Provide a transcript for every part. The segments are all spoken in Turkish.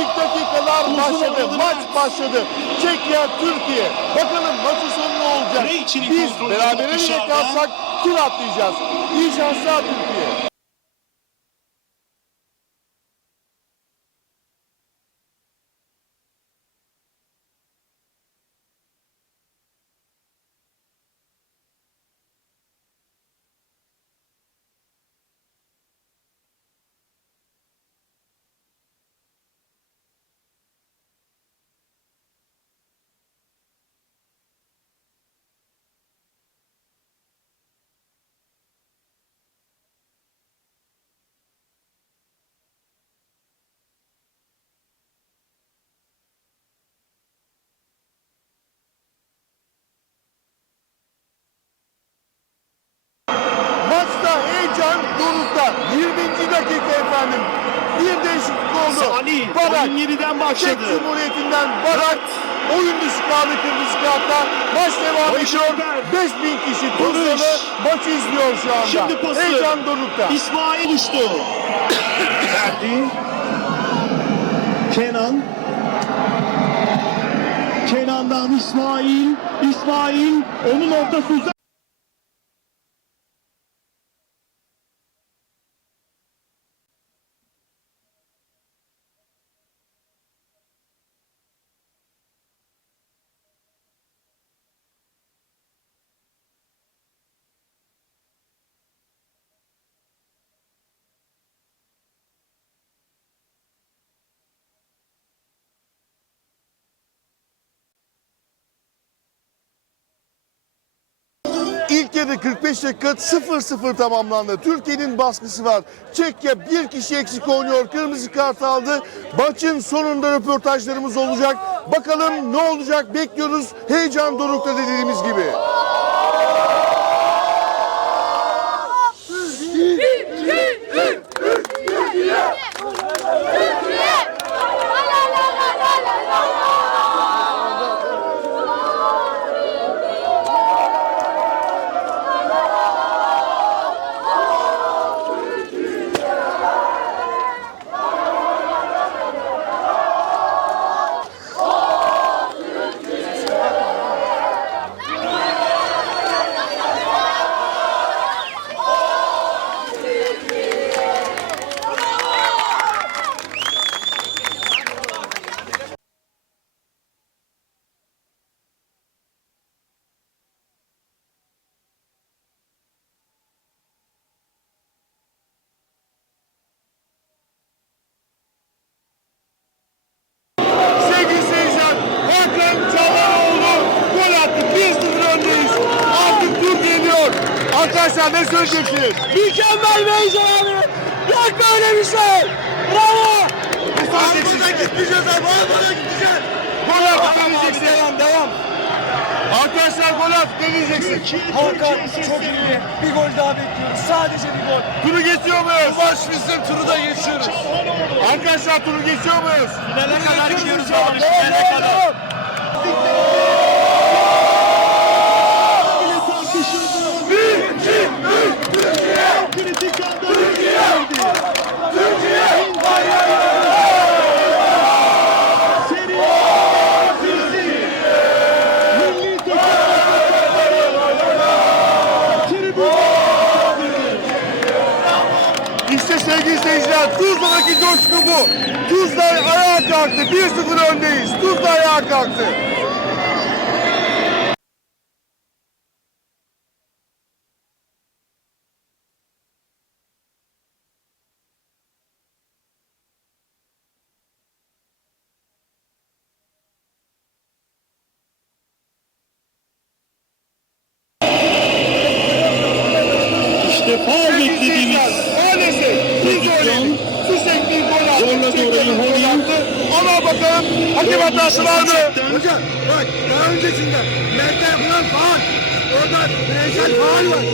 Maçlar başladı. Maç başladı. Çekya Türkiye. Bakalım maçın sonu ne olacak? Biz berabere bile kalsak tur atlayacağız. İyi şanslar Türkiye. Maçta heyecan dorukta. 20. dakika efendim. Bir değişiklik oldu. Salih Barak oyun yeniden Çek başladı. Cumhuriyeti'nden Barak oyun dışı kaldı kırmızı kartla. Maç devam Barış ediyor. Alper. 5000 kişi. Tuzlalı maçı izliyor şu anda. Şimdi pası. Heyecan dorukta. İsmail uçtu. Verdi. Kenan. Kenan'dan İsmail. İsmail onun ortası uzak. Yarı 45 dakika 0-0 tamamlandı. Türkiye'nin baskısı var. Çekya bir kişi eksik oynuyor. Kırmızı kart aldı. Maçın sonunda röportajlarımız olacak. Bakalım ne olacak bekliyoruz. Heyecan dorukta dediğimiz gibi. Sevgili seyirciler, Hakan Çalhanoğlu gol attı. 1-0 öndeyiz. Artık tur geliyor. Arkadaşlar ne söyleyeceksiniz? Mükemmel bir heyecan abi. Yok böyle bir şey. Bravo. Ne söyleyeceksiniz? gitmeyeceğiz abi. Almanya'ya gideceğiz. Gol deneyeceksin. Devam devam. Arkadaşlar gol attı deneyeceksin. Hakan çok iyi. Bir gol daha bekliyoruz. Sadece bir gol. Turu geçiyor muyuz? Maç bizim turu da geçiyoruz. Arkadaşlar turu geçiyor muyuz? Finale kadar gidiyoruz abi. Finale kadar. Bile tartışıldı. Kritik anda Türkiye. Seri Milli takım İşte sevgili seyirciler Tuzla'daki coşku bu. Tuzla ayağa kalktı. 1-0 öndeyiz. Tuzla ayağa kalktı. İşte faul beklediğimiz Maalesef biz de öyle. Gol attı. Zorla doğru attı. Ama bakalım hakem hatası var mı? Hocam bak daha öncesinde Mert'e yapılan faal. Orada bireysel faal var.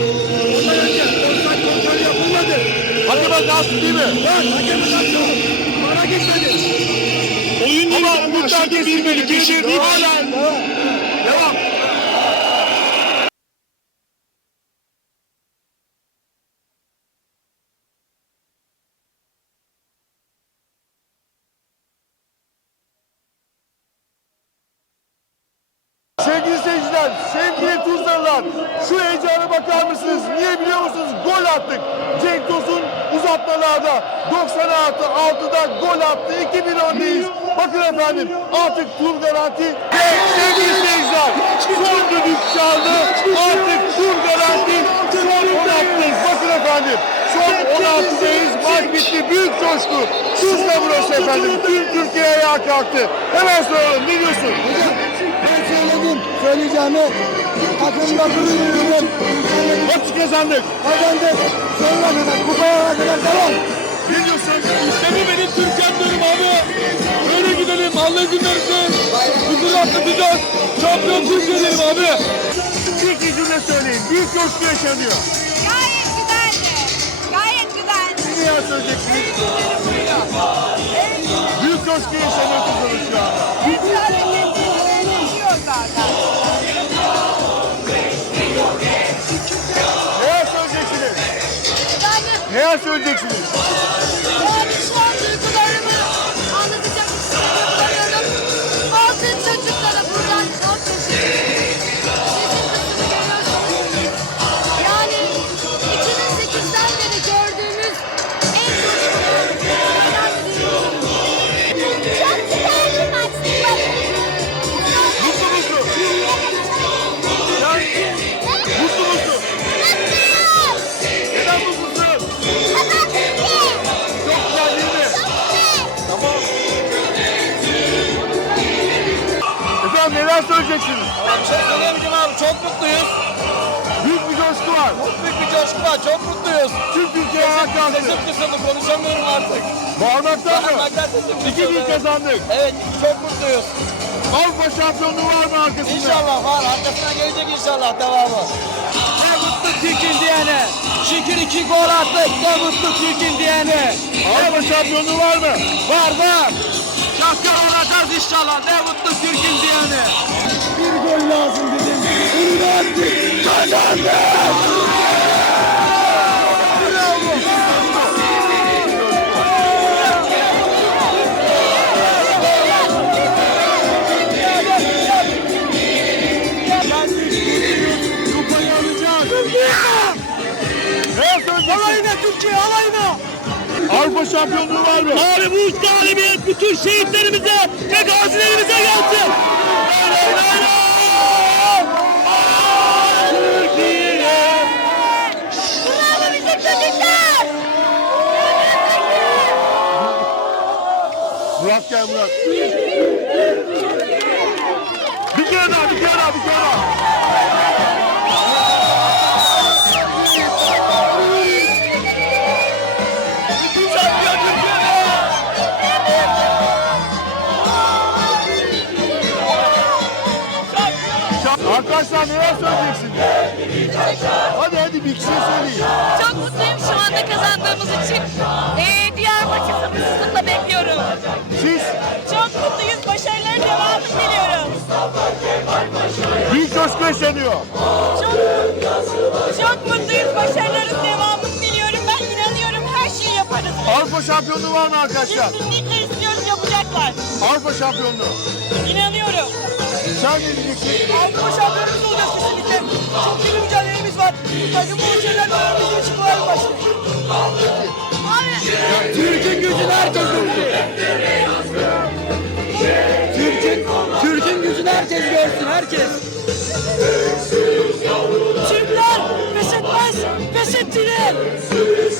Ondan önce offside kontrolü yapılmadı. Hakem hatası değil mi? Bak hakem hatası yok. Bana gitmedi. oyun Ama bu başladı. takip Bir bölü kişi bir. halen devam. Tuzlalılar, sevgili Tuzlalılar şu heyecana bakar mısınız? Niye biliyor musunuz? Gol attık. Cenk Tosun uzatmalarda 90 artı 6'da gol attı. 2-1 öndeyiz. Bakın efendim artık tur garanti ve sevgili seyirciler son düdük çaldı. Artık tur garanti son 16'dayız. Bakın efendim son 16'dayız. Maç bitti. Büyük coşku. Tuzla burası efendim. Tüm Türkiye ayağa kalktı. Hemen soralım. Ne diyorsun? Söyleyeceğimi takımda duruyorum. Maçı kazandık. Kazandık. Sonuna kadar kupaya kadar devam. Ne diyorsun? İşte bu benim Türkiye'm diyorum abi. Böyle gidelim. Allah izin verirse. Huzuru atlatacağız. Şampiyon Türkiye diyelim abi. Bir iki cümle söyleyin. Büyük coşku yaşanıyor. Gayet güzeldi. Gayet güzeldi. Neler söyleyeceksiniz? Büyük coşku yaşanıyor kızınız şu anda. Hepsi söyleyeceksiniz? Çok mutluyuz. Büyük bir coşku var. Çok büyük bir coşku var. Çok mutluyuz. Tüm Türkiye ayağa kalktı. Sesim kısıldı. Konuşamıyorum artık. Bağırmaktan mı? Parmaklar sesim İki kısıldı. gün kazandık. Evet çok mutluyuz. Avrupa şampiyonluğu var mı arkasında? İnşallah var. Arkasına gelecek inşallah devamı. Ne mutlu Türk'ün diyene. Şükür iki gol attık. Ne mutlu Türk'ün diyene. Avrupa şampiyonluğu var mı? Var var. Şampiyon olacağız inşallah. Ne mutlu Türk'ün diyene. Bir gol lazım dedim. Neler söyleyeceksin? Alayına Türkiye alayına. Avrupa şampiyonluğu var mı? Abi bu galibiyet bütün şehitlerimize Murat gel Murat. Bir kere daha, bir kere daha, bir kere daha. Arkadaşlar neler söyleyeceksiniz? Hadi hadi bir kişi söyleyin. Çok mutluyum şu anda kazandığımız için. Ee, diğer maçı sabırsızlıkla bekliyorum. Siz Çok mutluyuz. Başarıların devamını diliyorum. büyük coşku yaşanıyor. Çok, çok mutluyuz. Başarıların devamını diliyorum. Ben inanıyorum her şeyi yaparız. Avrupa şampiyonluğu var mı arkadaşlar? Kesinlikle istiyoruz yapacaklar. Avrupa şampiyonluğu. İnanıyorum. Sen ne diyeceksin? Avrupa şampiyonumuz olacağız kesinlikle. Çok iyi bir mücadelemiz var. Takım bu şeyler bizim için kolay bir başlık. Abi. Türk'ün gücünü herkes görsün. Türk'ün, Türk'ün gücünü herkes görsün, herkes. Türkler pes etmez, pes ettiler.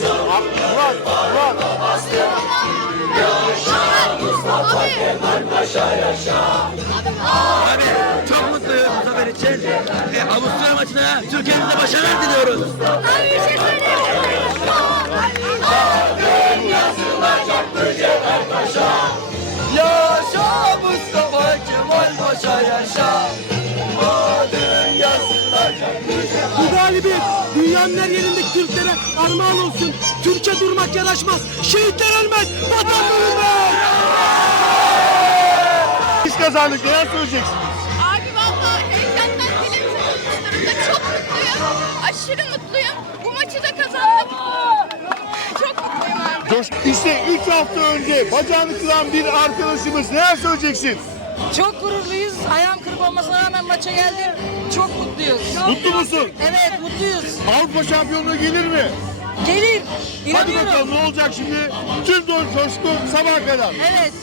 Murat, Murat. Abi çok E, Avusturya maçına Türkiye'mize başarılar diliyoruz. Abi bir şey söyleyeyim. Yaşa Mustafa Kemal Paşa yaşa. Adın yazılacak. Bu galibiyet dünyanın her yerindeki Türklere armağan olsun. Türkiye durmak yaraşmaz. Şehitler ölmez, vatan bölünmez. Biz kazandık. Neler söyleyeceksin? Aşırı mutluyum. Bu maçı da kazandık. Çok mutluyum abi. Coş. İşte 3 hafta önce bacağını kıran bir arkadaşımız. Neler söyleyeceksin? Çok gururluyuz. Ayağım kırık olmasına rağmen maça geldim. Çok mutluyuz. Mutlu musun? Evet mutluyuz. Avrupa şampiyonluğu gelir mi? Gelir. Hadi İnanıyorum. bakalım ne olacak şimdi? Tüm dolu coşku sabaha kadar. Evet.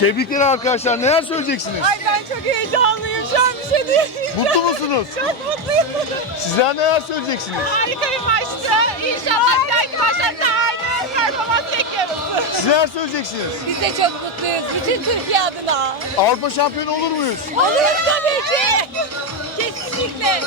Tebrikler arkadaşlar. Neler söyleyeceksiniz? Ay ben çok heyecanlıyım. Şu an bir şey diyemeyeceğim. Mutlu musunuz? Çok mutluyum. Sizler neler söyleyeceksiniz? Harika bir maçtı. İnşallah bir dahaki maçlarda aynı performans bekliyoruz. Sizler söyleyeceksiniz. Biz de çok mutluyuz. Bütün Türkiye adına. Avrupa şampiyonu olur muyuz? Oluruz tabii ki. Kesinlikle.